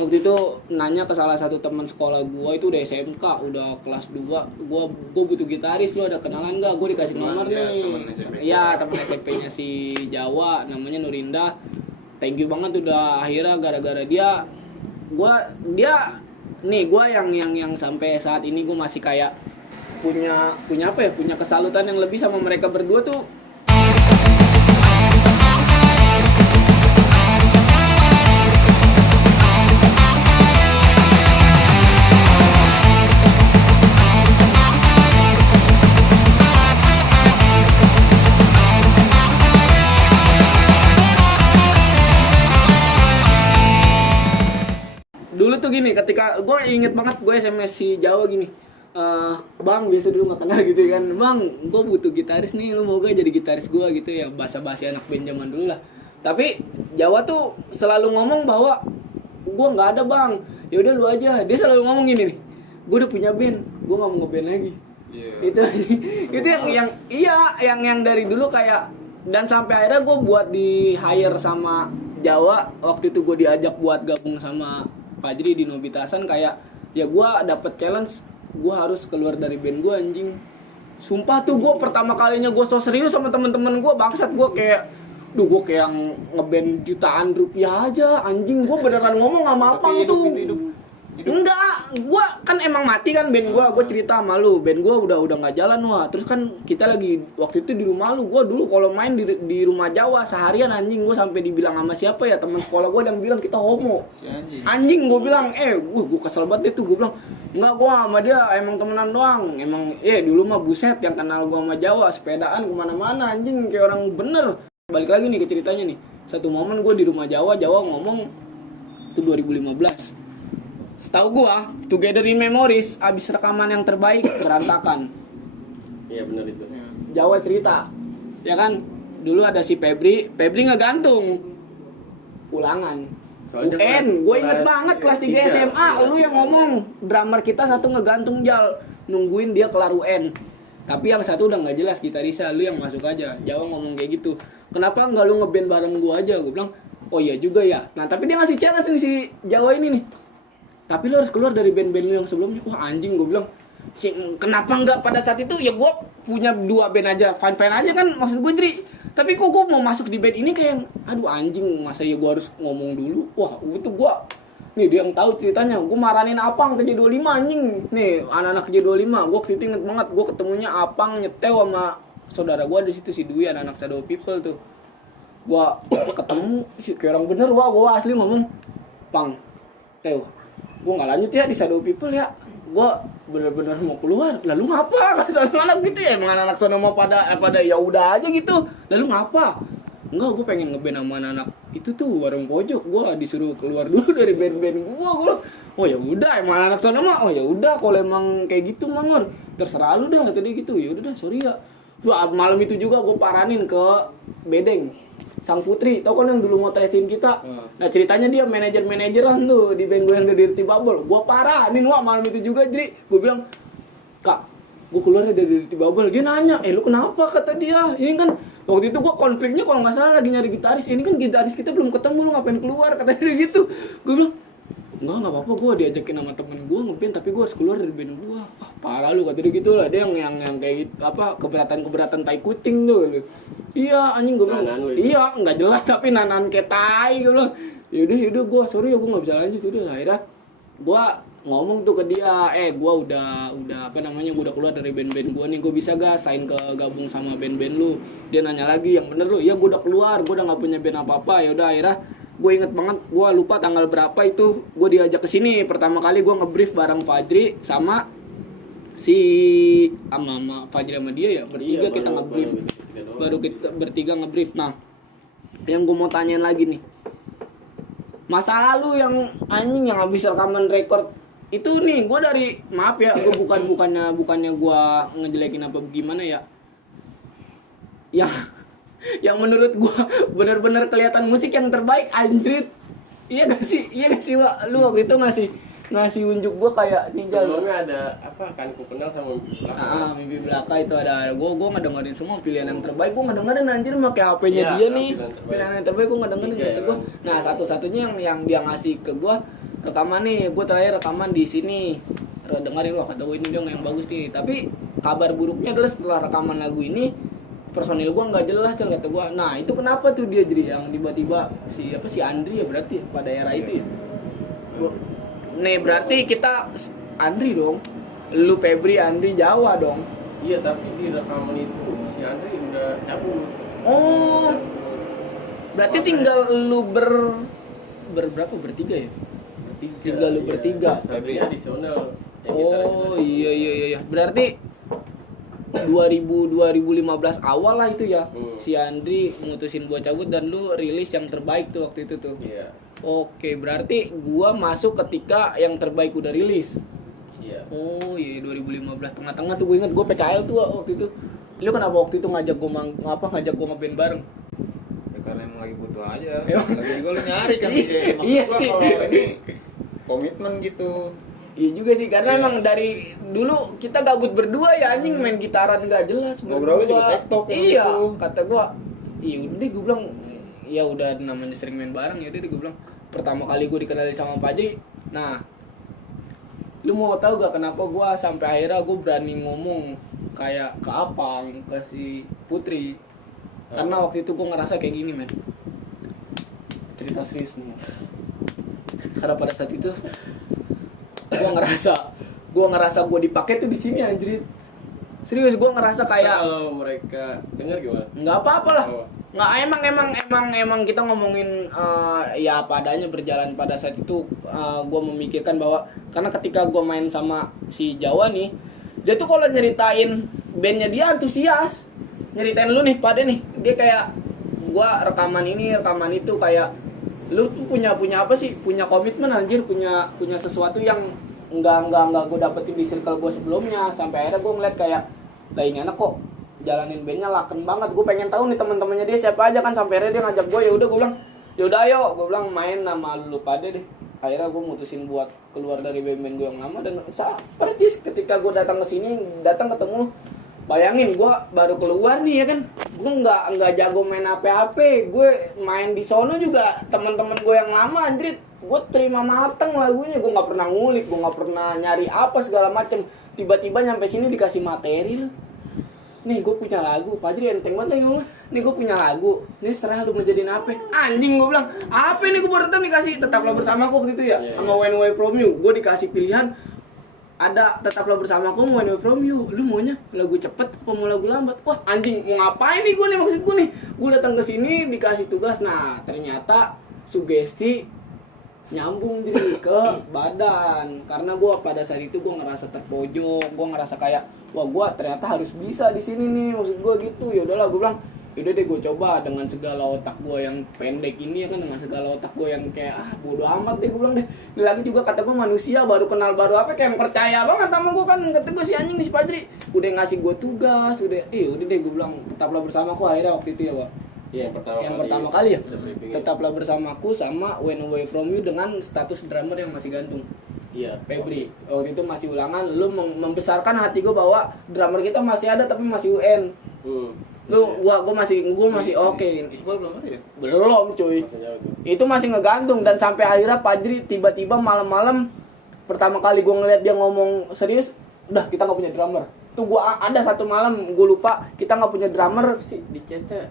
waktu itu nanya ke salah satu teman sekolah gua itu udah SMK, udah kelas 2. Gua butuh gitaris, lu ada kenalan enggak? Gua dikasih nomor nih. Iya, teman SMP-nya si Jawa, namanya Nurinda. Thank you banget udah akhirnya gara-gara dia gua yang sampai saat ini gua masih kayak punya apa ya? Punya kesalutan yang lebih sama mereka berdua tuh. Dulu tuh gini, ketika gue inget banget gue SMS si Jawa gini, bang biasa dulu nggak kenal gitu kan, bang gue butuh gitaris nih, lu mau gak jadi gitaris gue gitu ya, basa-basi anak band zaman dulu lah. Tapi Jawa tuh selalu ngomong bahwa gue nggak ada bang, ya udah lu aja. Dia selalu ngomong gini nih, gue udah punya band, gue nggak mau ngeband lagi. Itu yang dari dulu kayak, dan sampai akhirnya gue buat di hire sama Jawa. Waktu itu gue diajak buat gabung sama Fajri di Nobitasan, kayak ya gue dapet challenge, gue harus keluar dari band gue anjing. Sumpah tuh gue pertama kalinya gue so serius sama temen-temen gue, bangsat gue kayak gue kayak ngeband jutaan rupiah aja anjing. Gue beneran ngomong sama Apang tuh hidup. Enggak, gue kan emang mati kan band gue cerita sama lu, band gue udah nggak jalan wah. Terus kan kita lagi waktu itu di rumah lu, gue dulu kalau main di rumah Jawa seharian anjing. Gue sampai dibilang sama siapa ya, teman sekolah gue yang bilang kita homo anjing. Gue bilang gue kesel banget itu. Gue bilang enggak, gue sama dia emang temenan doang. Emang dulu mah buset yang kenal gue sama Jawa sepedaan kemana-mana anjing kayak orang bener. Balik lagi nih ke ceritanya nih, satu momen gue di rumah Jawa ngomong itu 2015. Setahu gua, Together in Memories abis rekaman yang terbaik berantakan. Iya benar itu. Jawa cerita, ya kan? Dulu ada si Febri ngegantung ulangan. UN, gue inget banget kelas 3 SMA, lu yang ngomong drummer kita satu ngegantung Jal, nungguin dia kelar UN. Tapi yang satu udah nggak jelas gitarisnya, lu yang masuk aja. Jawa ngomong kayak gitu. Kenapa nggak lu ngeband bareng gua aja? Gue bilang, oh iya juga ya. Nah tapi dia ngasih challenge nih si Jawa ini nih. Tapi lo harus keluar dari band-band lo yang sebelumnya. Wah anjing, gue bilang, kenapa nggak pada saat itu ya gue punya 2 band aja, fine aja kan maksud gue jadi. Tapi kok gue mau masuk di band ini kayak, aduh anjing, masa ya gue harus ngomong dulu. Wah itu gue, nih dia yang tahu ceritanya, gue maranin Apang ke J25 anjing. Nih anak-anak J25, gue waktu itu inget banget, gue ketemunya Apang nyetel sama saudara gue di situ si Dwi, anak Shadow People tuh. Gue ketemu, kayak orang bener, gue asli ngomong, Pang, Teo, gue nggak lanjut ya di Shadow People ya, gue bener-bener mau keluar. Lalu ngapa kata anak gitu ya, emang anak sana mau pada ya udah aja gitu. Lalu ngapa? Enggak, gue pengen ngeband sama anak itu tuh warung pojok. Gue disuruh keluar dulu dari band-band gue. Oh ya udah, emang anak sana mah oh ya udah kalau emang kayak gitu Mangor terserah lu dah kata dia gitu. Ya udah dah sorry ya. Malam itu juga gue paranin ke Bedeng Sang Putri, tau kan yang dulu motretin kita. Nah ceritanya dia manajeran tuh di band gue yang di Dirty Bubble. Gue paranin wah malam itu juga. Jadi gue bilang, kak, gue keluar dari Dirty Bubble. Dia nanya, lu kenapa kata dia. Ini kan waktu itu gue konfliknya kalau nggak salah lagi nyari gitaris. Ini kan gitaris kita belum ketemu, lu ngapain keluar kata dia gitu. Gue bilang, nggak apa-apa, gue diajakin sama temen gue ngeband tapi gue harus keluar dari band gue. Parah lu kata dia gitu lah. Dia yang kayak gitu, apa keberatan tai kucing tuh. Iya anjing gue bilang, iya nggak jelas tapi nanan kayak tai gue bilang. Yaudah gue sorry ya gue nggak bisa lanjut. Udah akhirnya gue ngomong tuh ke dia, gue udah apa namanya, gue udah keluar dari band-band gue nih, gue bisa gak sign ke gabung sama band-band lu. Dia nanya lagi, yang bener lu? Iya gue udah keluar, gue udah nggak punya band apa-apa. Ya udah akhirnya gue inget banget, gue lupa tanggal berapa itu gue diajak ke sini pertama kali. Gue ngebrief bareng Fajri sama si ama Fajri sama dia ya bertiga. Iya, kita ngebrief baru kita bertiga ngebrief. Nah yang gue mau tanyain lagi nih, masa lalu yang anjing yang habis rekaman record itu nih, gue dari maaf ya, gue bukannya gue ngejelekin apa gimana ya, yang menurut gue benar-benar kelihatan musik yang terbaik anjrit. Iya gak sih Wak? Lu waktu itu ngasih unjuk gue kayak ninja. Sebelumnya ada apa kan ku kenal sama Mimpi Belaka. Mimpi Belaka itu ada. Gue ngedengerin semua pilihan yang terbaik. Gue ngedengerin anjir pakai HP-nya ya, dia nih. Pilihan yang terbaik gue ngedengerin kata gue. Nah satu-satunya yang dia ngasih ke gue rekaman nih, gue terakhir rekaman di sini, dengerin, wah kata gue ini dong yang bagus nih. Tapi kabar buruknya adalah setelah rekaman lagu ini personil gue nggak jelas, Cel, kata gue. Nah itu kenapa tuh dia jadi yang tiba-tiba si Andri ya berarti pada era itu ya. Nih berarti kita Andri dong, lu Febri, Andri, Jawa dong. Iya, tapi di rekaman itu si Andri udah cabut. Oh, berarti tinggal lu berberapa, bertiga ya? Tinggal lu bertiga. Febri additional. Oh iya. Berarti 2015 awal lah itu ya. Si Andri mutusin gua cabut dan lu rilis yang terbaik tuh waktu itu tuh. Iya. Oke, berarti gua masuk ketika yang terbaik udah rilis. Iya. Oh iya 2015 tengah-tengah tuh gue inget gue PKL tuh waktu itu. Lu kenapa waktu itu ngajak gue ngeband bareng? Ya karena emang lagi butuh aja. Lagi juga lu nyari kan. Maksud Iya gua sih. kalau ini komitmen gitu. Iya juga sih, karena emang dari dulu kita gabut berdua ya anjing, main gitaran nggak jelas. Ngobrolnya juga berdua. TikTok yang Iya, gitu. kata gua, iya udah deh gue bilang, ya udah namanya sering main bareng ya udah deh gue bilang. Pertama kali gue dikenalin sama Fajri, nah, lu mau tahu gak kenapa gua sampai akhirnya gue berani ngomong kayak ke Apang, ke si Putri, karena waktu itu gue ngerasa kayak gini men. Cerita serius nih. Karena pada saat itu gue ngerasa gue dipakai tuh di sini anjir. Serius gue ngerasa kayak Kalau mereka dengar gimana? nggak apa-apa lah. Oh. Nggak, emang kita ngomongin ya apa adanya berjalan pada saat itu. Gue memikirkan bahwa karena ketika gue main sama si Jawa nih, dia tuh kalau nyeritain bandnya dia antusias, nyeritain lu nih pada nih, dia kayak gue rekaman ini rekaman itu, kayak lu tuh punya apa sih, punya komitmen anjir, punya sesuatu yang enggak gue dapetin di circle gue sebelumnya. Sampai akhirnya gue ngeliat kayak lah ini anak kok jalanin bandnya laken banget. Gue pengen tahu nih teman-temannya dia siapa aja kan. Sampai akhirnya dia ngajak gue, ya udah gue bilang ya udah ayo, gue bilang main nama lu pada deh. Akhirnya gue mutusin buat keluar dari band gue yang lama, dan percis ketika gue datang ke sini, datang ketemu, bayangin gue baru keluar nih ya kan, gue nggak jago main apa-apa, gue main di sono juga teman-teman gue yang lama anjrit, gue terima mateng lagunya, gue nggak pernah ngulik, gue nggak pernah nyari apa segala macem, tiba-tiba nyampe sini dikasih materi lu, nih gue punya lagu, Fajri enteng banget nih gue punya lagu, nih serah lu mau jadiin apa, anjing gue bilang, apa ini gue baru tahu dikasih Tetaplah Bersamaku waktu itu ya, sama When Away From You, gue dikasih pilihan, ada Tetaplah Bersamaku, mau When Away From You, lu maunya lagu cepet apa mau lagu lambat? Wah anjing, mau ngapain nih gue nih, maksud gue nih, gue datang ke sini dikasih tugas, nah ternyata sugesti nyambung jadi ke badan, karena gue pada saat itu gue ngerasa terpojok, gue ngerasa kayak wah gue ternyata harus bisa di sini nih, maksud gue gitu. Ya udahlah gue bilang yaudah deh gue coba dengan segala otak gue yang pendek ini ya kan, dengan segala otak gue yang kayak bodo amat deh, gue bilang deh ini lagi juga kata gue manusia baru kenal baru apa kayak percaya banget sama gue kan, kata gue si anjing nih si Fajri udah ngasih gue tugas, udah udah deh gue bilang Tetaplah Bersamaku akhirnya waktu itu ya Pak. Iya, yang pertama kali ya Tetaplah Bersamaku sama When Away From You dengan status drummer yang masih gantung. Iya, Febri waktu itu masih ulangan, lu membesarkan hati gue bahwa drummer kita masih ada tapi masih UN. Lu gua masih oke. Iqbal belum ada ya? Belum cuy. Itu masih ngegantung, dan sampai akhirnya Fajri tiba-tiba malam-malam pertama kali gua ngeliat dia ngomong serius, udah kita nggak punya drummer. Tuh gua ada satu malam gua lupa kita nggak punya drummer sih, di chatnya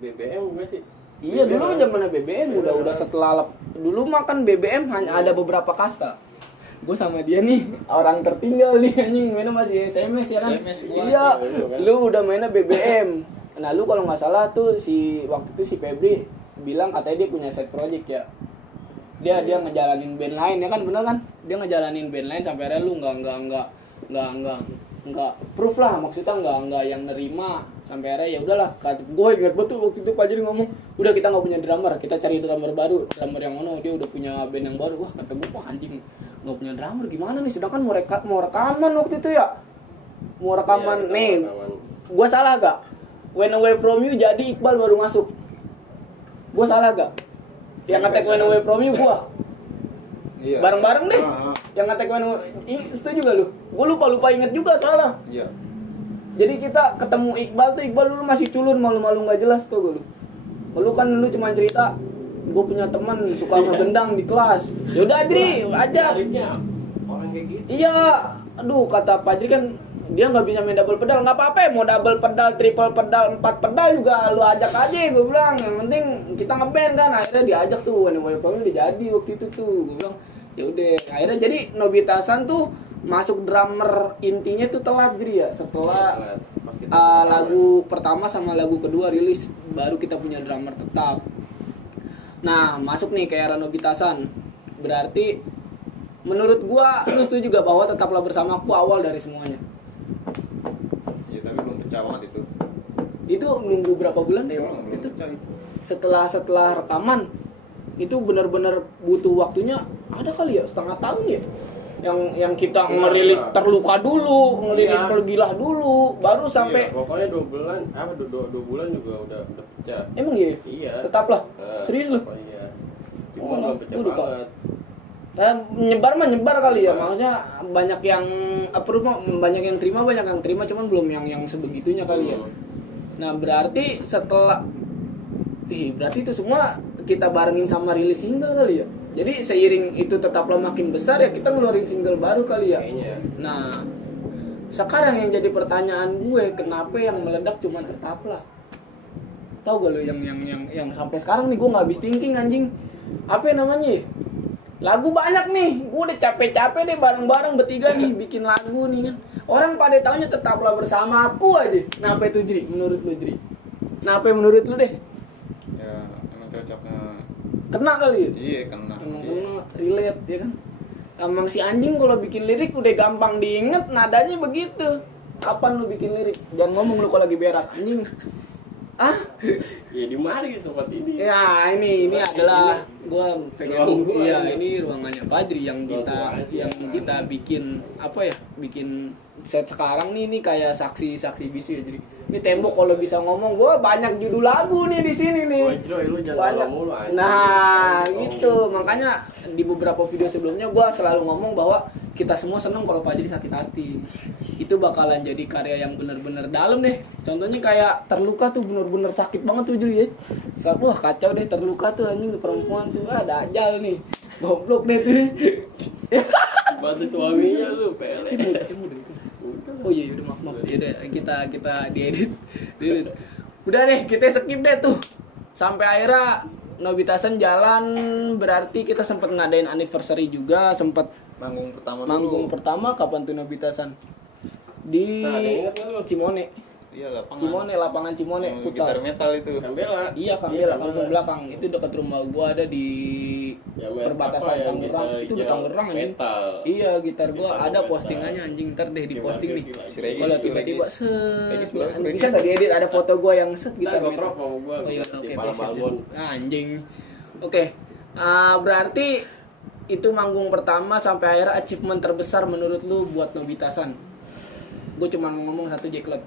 BBM gue sih. iya dulu zamannya BBM udah setelah dulu mah kan BBM hanya ada beberapa kasta. Gue sama dia nih orang tertinggal nih anjing, mainnya masih SMS ya kan. SMS gua. Iya, lu udah mainnya BBM. Nah lu kalau nggak salah tuh waktu itu si Febri bilang katanya dia punya side project ya. Dia ngejalanin band lain ya kan, bener kan? Dia ngejalanin band lain sampai akhirnya lu nggak proof lah, maksudnya nggak yang nerima, sampai akhirnya ya udahlah. Gue ingat betul waktu itu Fajri ngomong udah kita nggak punya drummer, kita cari drummer baru, drummer yang mana, dia udah punya band yang baru. Wah kata gue, wah anjing nggak punya drummer gimana nih, sedangkan mau rekaman waktu itu ya, mau rekaman Ya, nih gue salah gak? When Away From You jadi Iqbal baru masuk, gue salah gak? Yang ngetek When Away From You gue Iya. bareng-bareng deh. Yang ngetek When Away, ini setuju gak lu? Gue lupa inget juga salah. Iya. Jadi kita ketemu Iqbal tuh, Iqbal dulu masih culun, malu-malu nggak jelas tuh gue lu. Lu kan cuma cerita gue punya teman suka ngegendang di kelas. Yaudah Adri, ajak. Tarifnya orang kayak gitu. Iya, aduh kata Pak Adri kan dia nggak bisa main double pedal, nggak apa-apa, mau double pedal, triple pedal, 4 pedal juga lu ajak aja, gue bilang. Yang penting kita ngeband kan, akhirnya diajak tuh, One Family udah jadi waktu itu tuh, gue bilang. Ya udah, akhirnya jadi Nobitasan tuh masuk drummer intinya tuh telat jadi ya, setelah lagu pertama sama lagu kedua rilis, baru kita punya drummer tetap. Nah, masuk nih ke era Nobitasan. Berarti menurut gua lu setuju juga bahwa Tetaplah Bersamaku awal dari semuanya. Ya tapi belum pecah banget itu. Itu nunggu berapa bulan deh Belum itu. pecah itu. Setelah rekaman itu benar-benar butuh waktunya ada kali ya setengah tahun ya. Yang kita ngerilis Terluka dulu, ngerilis Pergilah dulu, baru sampai pokoknya 2 bulan, apa 2 bulan juga udah pecah. emang iya? Iya. Tetaplah. Serius lu? Iya. Oh, Cuma belum pecah gua lupa. banget. Nyebar mah nyebar kali ya, maksudnya banyak yang approve mah, banyak yang terima cuman belum yang sebegitunya kali ya. Nah berarti setelah berarti itu semua kita barengin sama rilis single kali ya. Jadi seiring itu Tetaplah makin besar ya, kita ngeluarin single baru kali ya. Kayaknya. Nah sekarang yang jadi pertanyaan gue, kenapa yang meledak cuma Tetaplah? Tahu gak lo yang sampai sekarang nih gue nggak habis thinking anjing. Apa namanya ya? Lagu banyak nih, gue udah capek-capek deh bareng-bareng bertiga nih bikin lagu nih kan. Orang pada taunya Tetaplah Bersamaku aja. Nah apa itu Jri? Menurut lu Jri? Nah apa menurut lu deh? Ya emang cocoknya. Kena kali ya? Iya kena. Emang kena, relate ya kan? Emang si anjing kalau bikin lirik udah gampang diinget, nadanya begitu. Kapan lu bikin lirik? Jangan ngomong lu kalau lagi berak anjing. Ah? Ya di mari tempat ini. Ya ini adalah gua pengen Ruang gua, iya ya. ini ruangannya Fajri yang kita bikin apa ya, bikin set sekarang nih, ini kayak saksi bisu ya. Jadi ini tembok kalau bisa ngomong, gua banyak judul lagu nih di sini nih. Wajroy lu jangan Banyak. ngomong mulu anjing. Nah gitu, makanya di beberapa video sebelumnya gua selalu ngomong bahwa kita semua seneng kalau Fajri sakit hati. Itu bakalan jadi karya yang bener-bener dalam deh. Contohnya kayak Terluka tuh bener-bener sakit banget tuh Juri ya. Wah kacau deh Terluka tuh anjing, perempuan tuh ada ajal nih. Goblok deh tuh. Bantu suaminya lu pele. Oh iya udah maaf. Ya udah kita diedit. Udah deh kita skip deh tuh. Sampai akhirnya Nobitasan jalan, berarti kita sempat ngadain anniversary juga, sempat manggung pertama kapan tuh Nobitasan? Di Cimone. Iya Lapangan Cimone yang futsal. gitar metal itu. Kambela. Iya, Kambela kampung belakang. Itu dekat rumah gua, ada di perbatasan Tangerang. Itu di Tangerang anjing. Iya, gitar gua ada postingannya anjing, ntar deh di posting nih. Kalau tiba-tiba bisa enggak diedit ada foto gua yang set gitar metal. Oh iya, oke. Anjing. Oke. Berarti itu manggung pertama sampai akhirnya achievement terbesar menurut lu buat Nobitasan. Gue cuma mau ngomong satu Jacklot.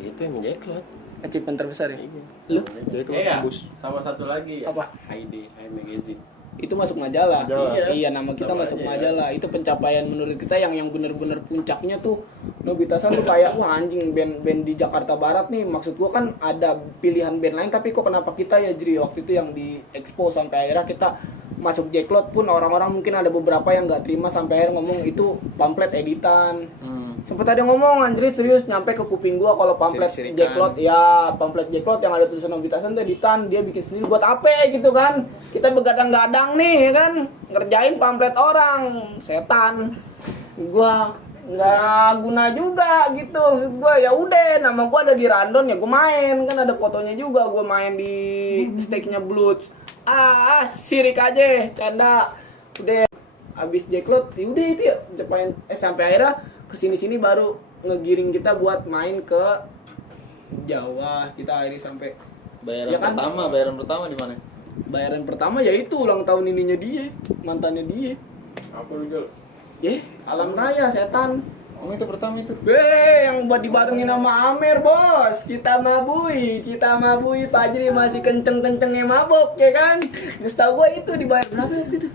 Itu yang Jacklot. Achievement terbesar ya? Lu? Iya. Sama satu lagi. Apa? ID Magazine. Itu masuk majalah. Majalah. Iya, nama kita Sama masuk aja. majalah. Itu pencapaian menurut kita yang bener-bener puncaknya tuh Nobitasan tuh kayak wah anjing, band di Jakarta Barat nih. Maksud gua kan ada pilihan band lain, tapi kok kenapa kita ya jadi waktu itu yang di expo sampai akhirnya kita masuk Jacklot pun orang-orang mungkin ada beberapa yang nggak terima sampai akhirnya ngomong itu pamflet editan. Sempet ada ngomong anjrit serius nyampe ke kuping gua kalau pamflet Sirik-sirikan. Jacklot ya pamflet Jacklot yang ada tulisan Nobitasan tuh editan, dia bikin sendiri buat apa gitu kan. Kita begadang-gadang nih ya kan ngerjain pamflet orang, setan. Gua nggak guna juga gitu. Gua ya udah nama gua ada di Randon ya gua main, kan ada fotonya juga gua main di stage-nya Bloods. Sirik aja, canda. Udah habis Jacklot, ya udah itu ya capaian sampai akhirnya kesini-sini baru ngegiring kita buat main ke Jawa. Kita akhirnya sampai Bayaran ya kan? pertama di mana? Bayaran pertama ya itu ulang tahun ininya dia, mantannya dia. Apa lu Jol? Alam Raya setan. Oh itu pertama itu. Yang buat dibarengin sama Amer bos. Kita mabui Fajri masih kenceng-kencengnya mabok ya kan. Terus tau gue itu dibayar berapa waktu itu?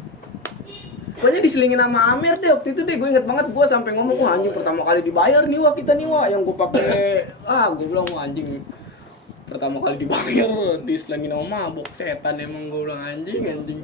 Pokoknya diselingin sama Amer deh waktu itu deh. Gue inget banget gue sampai ngomong wah anjing pertama kali dibayar nih wah kita nih wah. Yang gue pakai gue bilang wah anjing pertama kali dibayar diselangin sama mabok setan emang gue bilang anjing